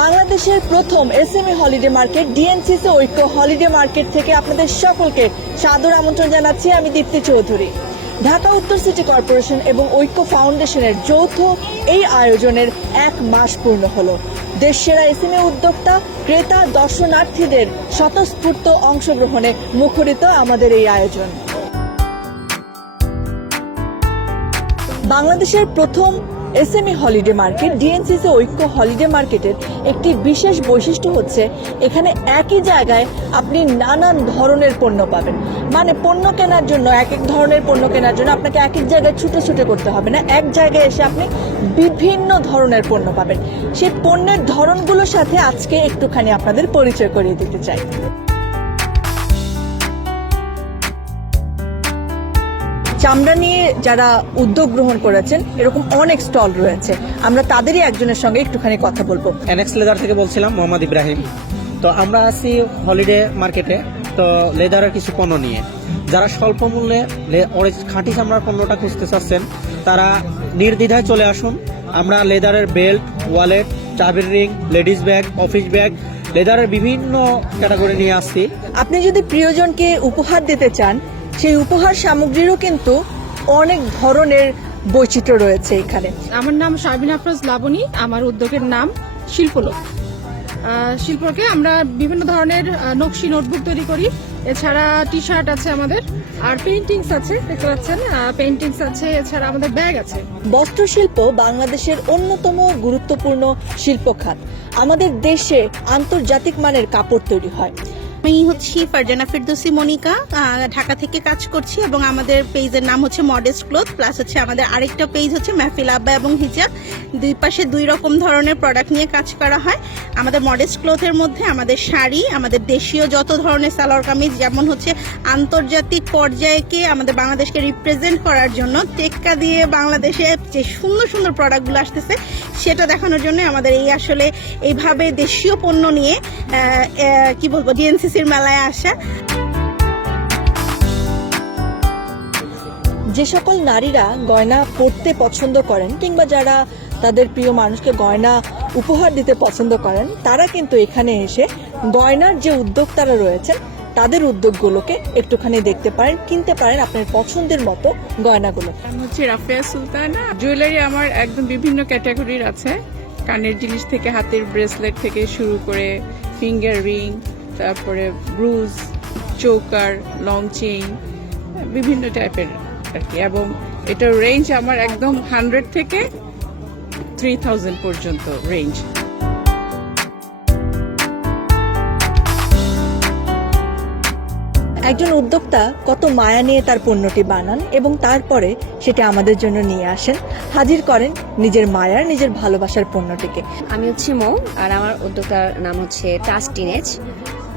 বাংলাদেশের প্রথম SME holiday market DNCC ঐক্য হলিডে মার্কেট থেকে আপনাদের সকলকে সাদর আমন্ত্রণ জানাচ্ছি। আমি দীপ্তি চৌধুরী। ঢাকা উত্তর সিটি কর্পোরেশন এবং ঐক্য ফাউন্ডেশনের যৌথ এই আয়োজনের 1 মাস পূর্ণ হলো। দেশসেরা এসএমই উদ্যোক্তা, ক্রেতা, দর্শনার্থীদের স্বতঃস্ফূর্ত অংশগ্রহণে মুখরিত আমাদের এই আয়োজন। বাংলাদেশের প্রথম এসএমই হলিডে মার্কেট ডিএনসিসি ঐক্য হলিডে মার্কেটের একটি বিশেষ বৈশিষ্ট্য হচ্ছে এখানে একই জায়গায় আপনি নানান ধরনের পণ্য পাবেন। মানে পণ্য কেনার জন্য এক ধরনের পণ্য কেনার জন্য আপনাকে এক জায়গায় ছুটে করতে হবে না, এক জায়গায় এসে আপনি বিভিন্ন ধরনের পণ্য পাবেন। সেই পণ্যের ধরনগুলোর সাথে আজকে একটুখানি আপনাদের পরিচয় করিয়ে দিতে চাই। চামড়া নিয়ে যারা উদ্যোগ গ্রহণ করেছেন এরকম অনেক স্টল রয়েছে, আমরা তাদেরই একজনের সঙ্গে একটুখানি কথা বলবো। এনএক্স লেদার থেকে বলছিলাম, মোহাম্মদ ইব্রাহিম। তো আমরা আছি হলিডে মার্কেটে, তো লেদারের কিছু পণ্য নিয়ে। যারা স্বল্প মূল্যে খাঁটি চামড়ার পণ্যটা খুঁজতে চাচ্ছেন তারা নির্দ্বিধায় চলে আসুন। আমরা লেদারের বেল্ট, ওয়ালেট, চাবির ring, ladies bag, office bag, লেদারের বিভিন্ন ক্যাটাগরি নিয়ে আসছি। আপনি যদি প্রিয়জনকে উপহার দিতে চান, সেই উপহার সামগ্রীরও কিন্তু অনেক ধরনের বৈচিত্র্য রয়েছে এখানে। আমার নাম শারবিন আফরোজ লাবণী, আমার উদ্যোগের নাম শিল্পলোক। শিল্পকে আমরা বিভিন্ন ধরনের নকশি নোটবুক তৈরি করি, এছাড়া টি শার্ট আছে আমাদের, আর পেইন্টিংস আছে, দেখতে পাচ্ছেন পেইন্টিংস আছে, এছাড়া আমাদের ব্যাগ আছে। বস্ত্রশিল্প বাংলাদেশের অন্যতম গুরুত্বপূর্ণ শিল্প খাত। আমাদের দেশে আন্তর্জাতিক মানের কাপড় তৈরি হয়। আমি হচ্ছি ফারজানা ফেরদৌসী মনিকা, ঢাকা থেকে কাজ করছি এবং আমাদের পেজের নাম হচ্ছে মডেস্ট ক্লথ, প্লাস হচ্ছে আমাদের আরেকটা পেজ হচ্ছে মেহফিল আব্বা এবং হিজাব। দুই পাশে 2 রকম ধরনের প্রোডাক্ট নিয়ে কাজ করা হয়। আমাদের মডেস্ট ক্লথের মধ্যে আমাদের শাড়ি, আমাদের দেশীয় যত ধরনের সালোয়ার কামিজ, যেমন হচ্ছে আন্তর্জাতিক পর্যায়েকে আমাদের বাংলাদেশকে রিপ্রেজেন্ট করার জন্য টেক্কা দিয়ে বাংলাদেশে যে সুন্দর সুন্দর প্রোডাক্টগুলো আসতেছে সেটা দেখানোর জন্য আমাদের এই আসলে এইভাবে দেশীয় পণ্য নিয়ে কি বলবো ডিএনসিসির মেলায় আসা। যে সকল নারীরা গয়না পরতে পছন্দ করেন কিংবা যারা তাদের প্রিয় মানুষকে গয়না উপহার দিতে পছন্দ করেন, তারা কিন্তু এখানে এসে গয়নার যে উদ্যোক্তারা রয়েছেন তাদের উদ্যোগগুলোকে একটুখানি দেখতে পারেন, কিনতে পারেন আপনার পছন্দের মতো গয়নাগুলো। আমি হচ্ছে রাফিয়া সুলতানা। জুয়েলারি আমার একদম বিভিন্ন ক্যাটাগরির আছে, কানের জিনিস থেকে হাতের ব্রেসলেট থেকে শুরু করে ফিঙ্গার রিং, তারপরে ব্রুজ, চোকার, লং চেইন, বিভিন্ন টাইপের আর কি। এবং এটার রেঞ্জ আমার একদম 100 থেকে 3000 পর্যন্ত রেঞ্জ। একজন উদ্যোক্তা কত মায়া নিয়ে তার পণ্যটি বানান এবং তারপরে সেটা আমাদের জন্য নিয়ে আসেন, হাজির করেন নিজের মায়ার, নিজের ভালোবাসার পণ্যটিকে। আমি হচ্ছে মৌ, আর আমার উদ্যোক্তার নাম হচ্ছে টাস্ক টিনেজ।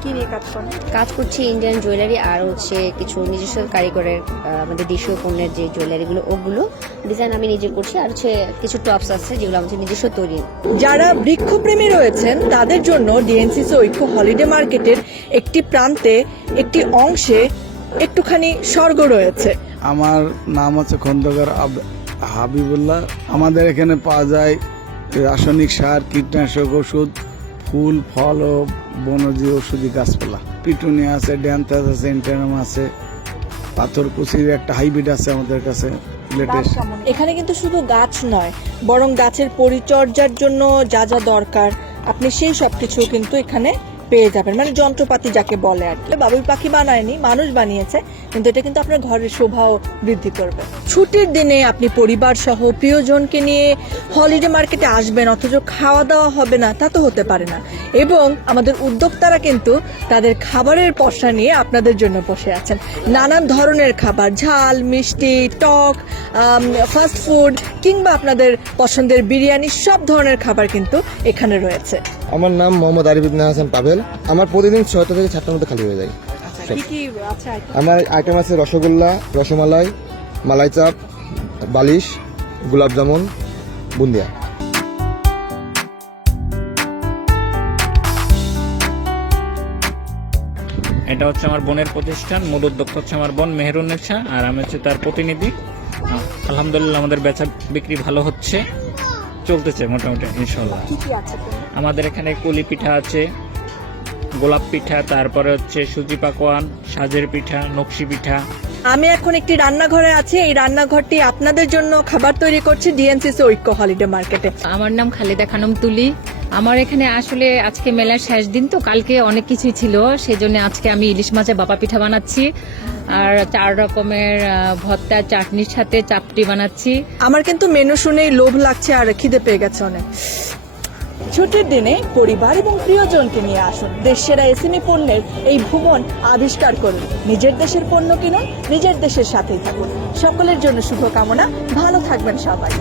কি নিয়ে কাজ করেন? কাজ করছি ইন্ডিয়ান জুয়েলারি আর হচ্ছে কিছু নিজস্ব কারিগরের আমাদের দেশীয় পণ্যের যে জুয়েলারিগুলো ওগুলো ডিজাইন আমি নিজে করছি, আর হচ্ছে কিছু টপস আছে যেগুলো আমাদের নিজস্ব তৈরি। যারা বৃক্ষপ্রেমী রয়েছেন তাদের জন্য ডিএনসিসি ঐক্য হলিডে মার্কেটের একটি প্রান্তে, একটি অংশে একটুখানি স্বর্গ রয়েছে। আমার নাম হচ্ছে খন্দকার হাবিবুল্লাহ। আমাদের এখানে পাওয়া যায় রাসায়নিক সার, কীটনাশক ওষুধ, ফুল, ফল ও বনজ ওষুধি গাছপালা। পিটুনিয়া আছে, ড্যান্থাস আছে, এন্টেনাম আছে, পাথরকুচির একটা হাইব্রিড আছে আমাদের কাছে লেটেস্ট। এখানে কিন্তু শুধু গাছ নয়, বরং গাছের পরিচর্যার জন্য যা যা দরকার আপনি সেই সবকিছু কিন্তু এখানে পেয়ে যাবেন। মানে যন্ত্রপাতি যাকে বলে আর কি। বাবুই পাখি বানায়নি, মানুষ বানিয়েছে, কিন্তু এটা কিন্তু আপনার ঘরের শোভাও বৃদ্ধি করবে। ছুটির দিনে আপনি পরিবার সহ প্রিয়জনকে নিয়ে হলিডে মার্কেটে আসবেন অথচ খাওয়া দাওয়া হবে না, তা তো হতে পারে না। এবং আমাদের উদ্যোক্তারা কিন্তু তাদের খাবারের পসরা নিয়ে আপনাদের জন্য বসে আছেন। নানান ধরনের খাবার, ঝাল, মিষ্টি, টক, ফাস্ট ফুড কিংবা আপনাদের পছন্দের বিরিয়ানি, সব ধরনের খাবার কিন্তু এখানে রয়েছে। আমার নাম মোহাম্মদ আরিফ ইবনে হাসান পাভেল। আমার প্রতিদিন 6টা থেকে 7টার মধ্যে খালি হয়ে যায়। আমার আইটেম আছে রসগোল্লা, রসমালাই, মালাই চাপ, বালিশ, গোলাপ জামুন, বুন্দিয়া। এটা হচ্ছে আমার বোনের প্রতিষ্ঠান, মূল উদ্যোক্তা হচ্ছে আমার বোন মেহেরুন্নেছা, আর আমি হচ্ছে তার প্রতিনিধি। আলহামদুলিল্লাহ আমাদের বেচা বিক্রি ভালো হচ্ছে, চলতেছে মোটামুটি ইনশাল্লাহ। কি কি আছে পণ্য? আমাদের এখানে কুলি পিঠা আছে, গোলাপ পিঠা, তারপরে হচ্ছে সুজি পাকোয়ান, সাজের পিঠা, নকশি পিঠা। আমি এখন একটি রান্নাঘরে আছি। এই রান্নাঘরটি আপনাদের জন্য খাবার তৈরি করছে ডিএনসিসি ঐক্য হলিডে মার্কেটে। আমার নাম খালেদা খানম তুলি। আমার এখানে আসলে আজকে মেলার শেষ দিন, তো কালকে অনেক কিছুই ছিল, সেজন্য আজকে আমি ইলিশ মাছের বাবা পিঠা বানাচ্ছি আর 4 রকমের ভর্তা চাটনির সাথে চাপটি বানাচ্ছি। আমার কিন্তু মেনু শুনেই লোভ লাগছে আর খিদে পেয়ে গেছে অনেক। ছুটির দিনে পরিবার এবং প্রিয়জনকে নিয়ে আসুন, দেশ সেরা এসএমই পণ্যের এই ভুবন আবিষ্কার করুন। নিজের দেশের পণ্য কিনুন, নিজের দেশের সাথেই থাকুন। সকলের জন্য শুভকামনা, ভালো থাকবেন সবাই।